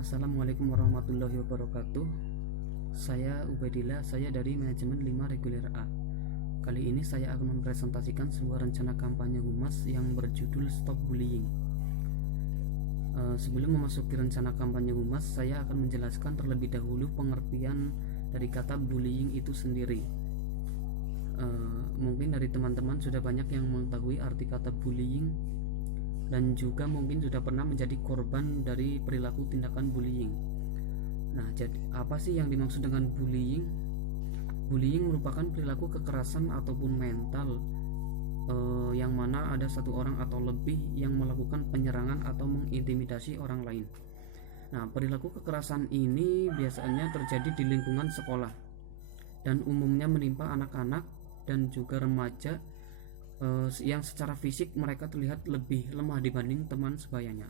Assalamualaikum warahmatullahi wabarakatuh. Saya Ubaidillah, saya dari manajemen 5 reguler A. Kali ini saya akan mempresentasikan sebuah rencana kampanye Humas yang berjudul Stop Bullying. Sebelum memasuki rencana kampanye Humas, saya akan menjelaskan terlebih dahulu pengertian dari kata bullying itu sendiri. Mungkin dari teman-teman sudah banyak yang mengetahui arti kata bullying dan juga mungkin sudah pernah menjadi korban dari perilaku tindakan bullying. Nah, jadi apa sih yang dimaksud dengan bullying? Bullying merupakan perilaku kekerasan ataupun mental yang mana ada satu orang atau lebih yang melakukan penyerangan atau mengintimidasi orang lain. Nah, perilaku kekerasan ini biasanya terjadi di lingkungan sekolah dan umumnya menimpa anak-anak dan juga remaja yang secara fisik mereka terlihat lebih lemah dibanding teman sebayanya.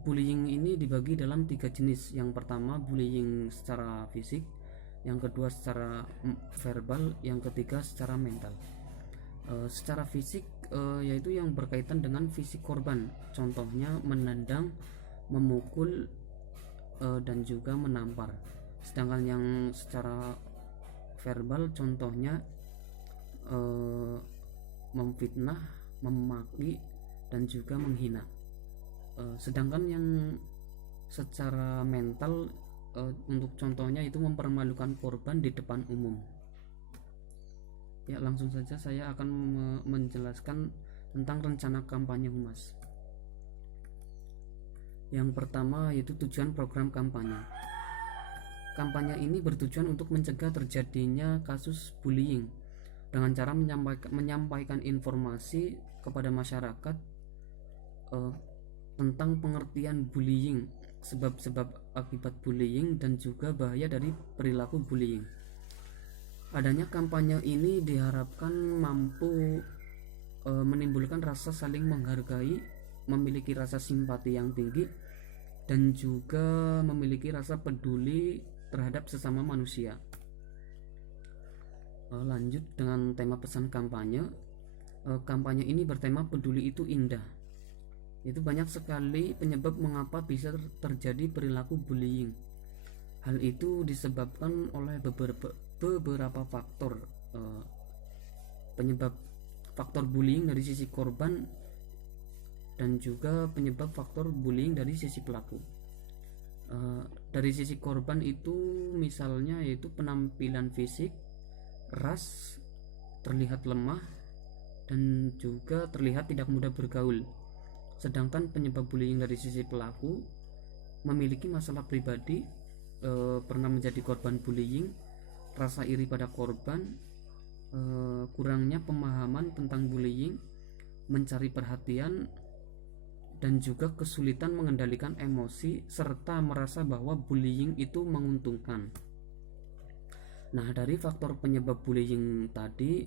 Bullying ini dibagi dalam 3 jenis. Yang pertama bullying secara fisik, yang kedua secara verbal, yang ketiga secara mental. Secara fisik yaitu yang berkaitan dengan fisik korban, contohnya menendang, memukul, dan juga menampar. Sedangkan yang secara verbal contohnya memfitnah, memaki, dan juga menghina. Sedangkan yang secara mental untuk contohnya itu mempermalukan korban di depan umum. Ya, langsung saja saya akan menjelaskan tentang rencana kampanye Humas. Yang pertama yaitu tujuan program kampanye. Kampanye ini bertujuan untuk mencegah terjadinya kasus bullying dengan cara menyampaikan informasi kepada masyarakat tentang pengertian bullying, sebab-sebab akibat bullying, dan juga bahaya dari perilaku bullying. Adanya kampanye ini diharapkan mampu menimbulkan rasa saling menghargai, memiliki rasa simpati yang tinggi, dan juga memiliki rasa peduli terhadap sesama manusia. Lanjut dengan tema pesan kampanye. Kampanye ini bertema peduli itu indah. Itu banyak sekali penyebab mengapa bisa terjadi perilaku bullying. Hal itu disebabkan oleh beberapa faktor. Penyebab faktor bullying dari sisi korban dan juga penyebab faktor bullying dari sisi pelaku. Dari sisi korban itu misalnya yaitu penampilan fisik, ras, terlihat lemah, dan juga terlihat tidak mudah bergaul. Sedangkan penyebab bullying dari sisi pelaku memiliki masalah pribadi, pernah menjadi korban bullying, rasa iri pada korban, kurangnya pemahaman tentang bullying, mencari perhatian, dan juga kesulitan mengendalikan emosi serta merasa bahwa bullying itu menguntungkan. Nah, dari faktor penyebab bullying tadi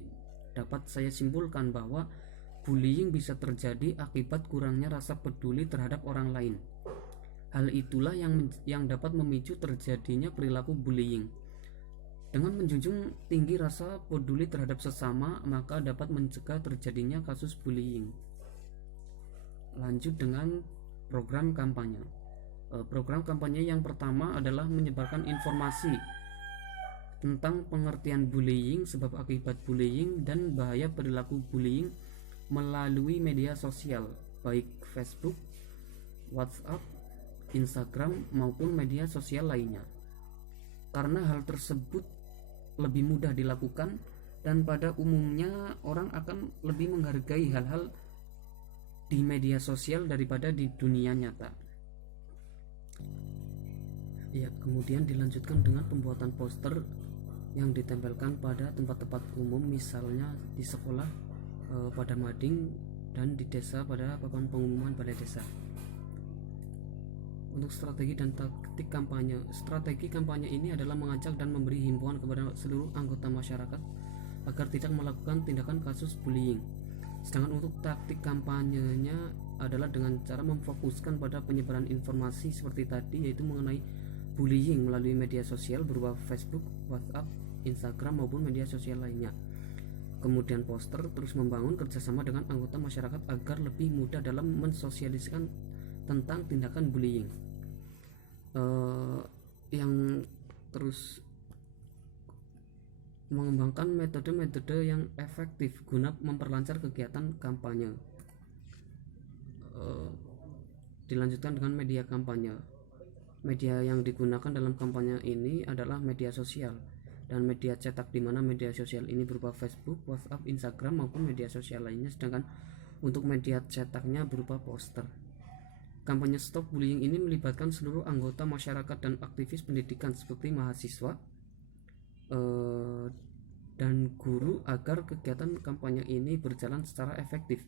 dapat saya simpulkan bahwa bullying bisa terjadi akibat kurangnya rasa peduli terhadap orang lain. Hal itulah yang dapat memicu terjadinya perilaku bullying. Dengan menjunjung tinggi rasa peduli terhadap sesama, maka dapat mencegah terjadinya kasus bullying. Lanjut dengan program kampanye. Program kampanye yang pertama adalah menyebarkan informasi tentang pengertian bullying, sebab akibat bullying, dan bahaya perilaku bullying melalui media sosial, baik Facebook, WhatsApp, Instagram, maupun media sosial lainnya. Karena hal tersebut lebih mudah dilakukan dan pada umumnya orang akan lebih menghargai hal-hal di media sosial daripada di dunia nyata. Ya, kemudian dilanjutkan dengan pembuatan poster yang ditempelkan pada tempat-tempat umum, misalnya di sekolah, pada mading, dan di desa pada papan pengumuman balai desa. Untuk strategi dan taktik kampanye. Strategi kampanye ini adalah mengajak dan memberi himbauan kepada seluruh anggota masyarakat agar tidak melakukan tindakan kasus bullying. Sedangkan untuk taktik kampanyenya adalah dengan cara memfokuskan pada penyebaran informasi seperti tadi, yaitu mengenai bullying melalui media sosial berupa Facebook, WhatsApp, Instagram, maupun media sosial lainnya. Kemudian poster terus membangun kerjasama dengan anggota masyarakat agar lebih mudah dalam mensosialisasikan tentang tindakan bullying. Yang terus mengembangkan metode-metode yang efektif guna memperlancar kegiatan kampanye. Dilanjutkan dengan media kampanye. Media yang digunakan dalam kampanye ini adalah media sosial dan media cetak, di mana media sosial ini berupa Facebook, WhatsApp, Instagram maupun media sosial lainnya, sedangkan untuk media cetaknya berupa poster. Kampanye Stop Bullying ini melibatkan seluruh anggota masyarakat dan aktivis pendidikan seperti mahasiswa dan guru agar kegiatan kampanye ini berjalan secara efektif,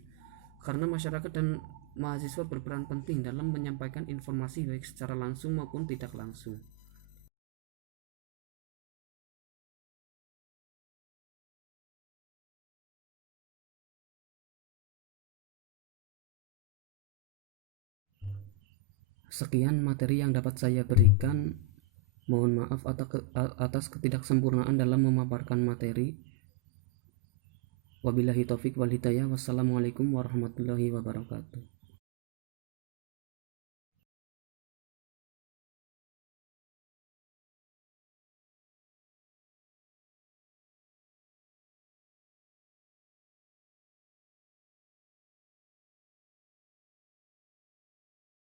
karena masyarakat dan mahasiswa berperan penting dalam menyampaikan informasi baik secara langsung maupun tidak langsung. Sekian materi yang dapat saya berikan. Mohon maaf atas ketidaksempurnaan dalam memaparkan materi. Wabillahi taufik wal hidayah. Wassalamualaikum warahmatullahi wabarakatuh.